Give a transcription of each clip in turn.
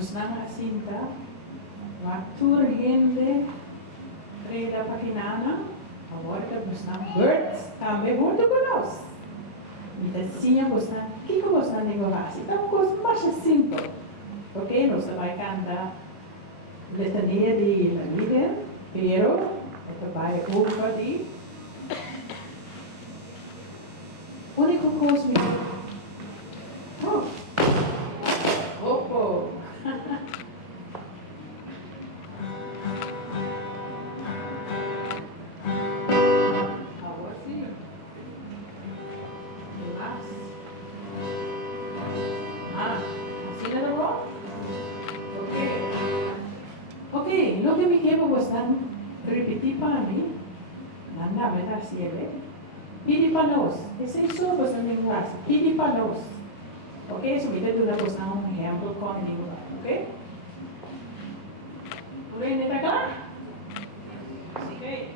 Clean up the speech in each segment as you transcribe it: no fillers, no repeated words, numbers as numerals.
Busnang asinta, waktu regende, reda pakinana, aborda busnang birds, tambe bordo konos. Mita sinha busnang, kiko busnang negócio, então coisa mais simples, ok? Nós vai cantar litania de la vida, pero ito vai opa di único coisa oh, opo. Agora sim. Relax. Así na bro? Okay. Okay, lo que me quiero gustan repetir para mí, nanda me da siete. Pidi panos, ese es eso pues en inglés. Pidi panos. Okay, so kita tuh harus tahu ejemplo con inglés, okay? Boleh ditekan? Okay.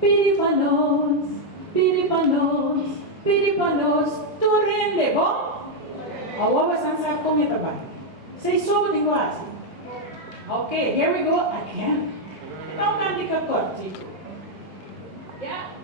Piripanos, piripanos, piripanos, tu rende, bom? Awawa sansa kong itabay. Say so, di ko asi. Okay, here we go again. Ito ang kanti ka to, Yeah.